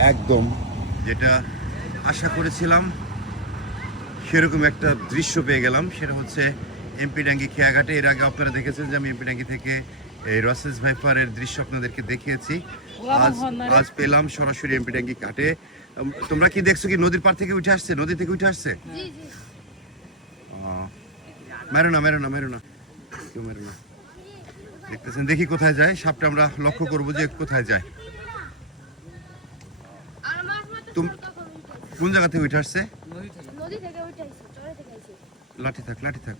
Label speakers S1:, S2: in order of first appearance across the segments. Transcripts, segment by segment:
S1: একদম। যেটা আশা করেছিলাম সেরকম একটা দৃশ্য পেয়ে গেলাম। সেটা হচ্ছে এমপি ডাঙ্গি খেয়াঘাটে। এর আগে আপনারা দেখেছেন যে আমি এমপি ডাঙ্গি থেকে এই রসেস ভাইপারের দৃশ্য আপনাদেরকে দেখিয়েছি। আজ আজ পেলাম সরাসরি এমপি ডাঙ্গি ঘাটে। তোমরা কি দেখছ কি নদীর পার থেকে উঠে আসছে? নদী থেকে উঠে আসছে?
S2: জি জি।
S1: আহ, মেরো না মেরো না মেরো না। কেউ মেরো না। দেখতেছেন দেখি কোথায় যায়। সাপটা আমরা লক্ষ্য করব যে কোথায় যায়। তুম- কোন জায়গা থেকে উঠে আসছে? লাঠি থাক লাঠি থাক।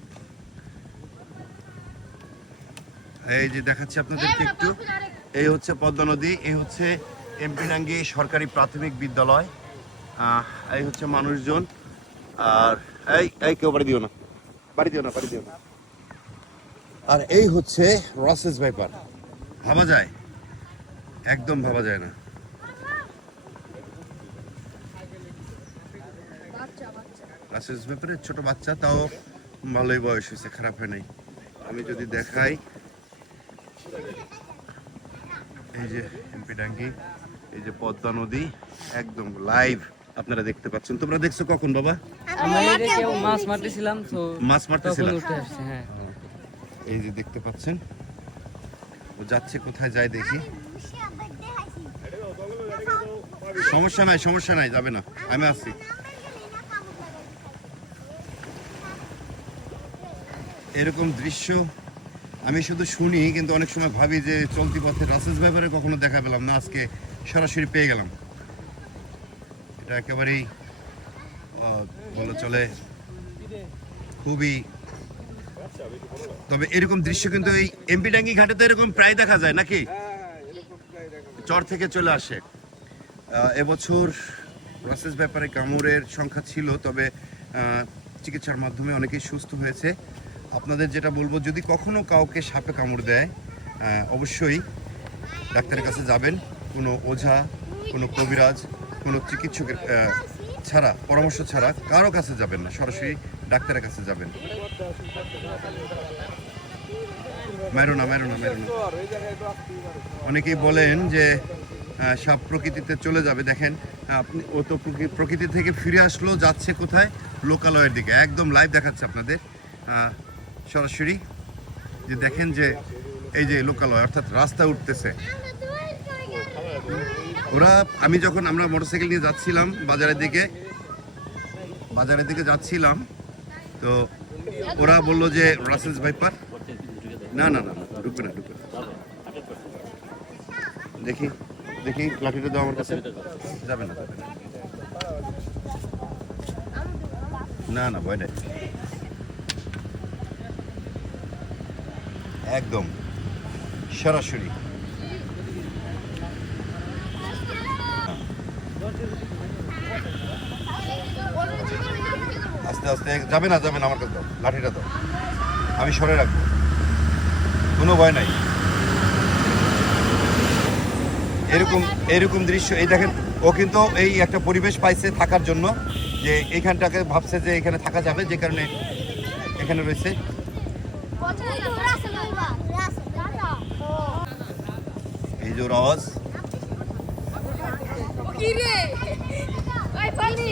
S1: এই যে দেখাচ্ছি আপনাদেরকে একটু। এই হচ্ছে পদ্মা নদী এই হচ্ছে এমপিডাঙ্গি সরকারি প্রাথমিক বিদ্যালয়। আহ, এই হচ্ছে মানুষজন। আর এই এই কেউ বাড়ি দিও না। বাড়ি দিও না বাড়ি দিও না। আর এই হচ্ছে রসেস ভাইপার। ভাবা যায়? একদম ভাবা যায় না।
S2: বাচ্চা
S1: ব্যাপারে ছোট বাচ্চা তাও ভালোই বয়স হয়েছে খারাপ হয় নাই। আমি যদি দেখাই এই যে এমপি ডাঙ্গি এই যে পদ্মা নদী একদম লাইভ আপনারা দেখতে পাচ্ছেন। তোমরা দেখছ কখন বাবা?
S3: মাছ মারতেছিলাম তো
S1: মাছ
S3: তখন
S1: মারতেছিলাম
S3: হ্যাঁ।
S1: এই যে দেখতে পাচ্ছেন ও যাচ্ছে কোথায় যায় দেখি। সমস্যা নাই সমস্যা নাই যাবে না আমি আছি এরকম দৃশ্য আমি শুধু শুনি, কিন্তু অনেক সময় ভাবি যে চলতি পথে রাসেস ব্যাপারে কখনো দেখা পেলাম না, আজকে সরাসরি পেয়ে গেলাম। এটা একেবারেই বলা চলে খুবই, তবে এরকম দৃশ্য কিন্তু এই এমপি ডাঙ্গি ঘাটে তো এরকম প্রায় দেখা যায় নাকি? চর থেকে চলে আসে। এবছর প্রসেস ব্যাপারে কামড়ের সংখ্যা ছিল, তবে চিকিৎসার মাধ্যমে অনেকেই সুস্থ হয়েছে। আপনাদের যেটা বলব, যদি কখনো কাউকে সাপে কামড় দেয় অবশ্যই ডাক্তারের কাছে যাবেন। কোনো ওঝা, কোনো কবিরাজ, কোনো চিকিৎসকের ছাড়া, পরামর্শ ছাড়া কারও কাছে যাবেন না, সরাসরি ডাক্তারের কাছে যাবেন। মেরো না মেরো না মেরো না। অনেকেই বলেন যে সাপ প্রকৃতিতে চলে যাবে। দেখেন, আপনি, ও তো প্রকৃ- প্রকৃতি থেকে ফিরে আসলো, যাচ্ছে কোথায়? লোকালয়ের দিকে। একদম লাইভ দেখাচ্ছে আপনাদের। সরাসরি যে দেখেন যে এই যে লোকালয়, অর্থাৎ রাস্তা উঠতেছে। ওরা, আমি যখন আমরা মোটরসাইকেল নিয়ে যাচ্ছিলাম বাজারের দিকে বাজারের দিকে যাচ্ছিলাম, তো ওরা বলল যে রাসেলস ভাইপার। না না না ঢুকবে না, ঢুকবে দেখি দেখি, লাঠিটা দাও আমার কাছে। যাবে না। না না, ভয় নাই। একদম। সরাসরি। আস্তে আস্তে যাবে না যাবে না, আমার কাছে লাঠিটা দাও। আমি সরে রাখব। কোনো ভয় নাই। এরকম এরকম দৃশ্য, এই দেখেন, ও কিন্তু এই একটা পরিবেশ পাইছে থাকার জন্য, যে এইখানটাকে ভাবছে যে এখানে থাকা যাবে, যে কারণে এখানে রয়েছে। এই যে রস
S2: কি রে? ওই পানি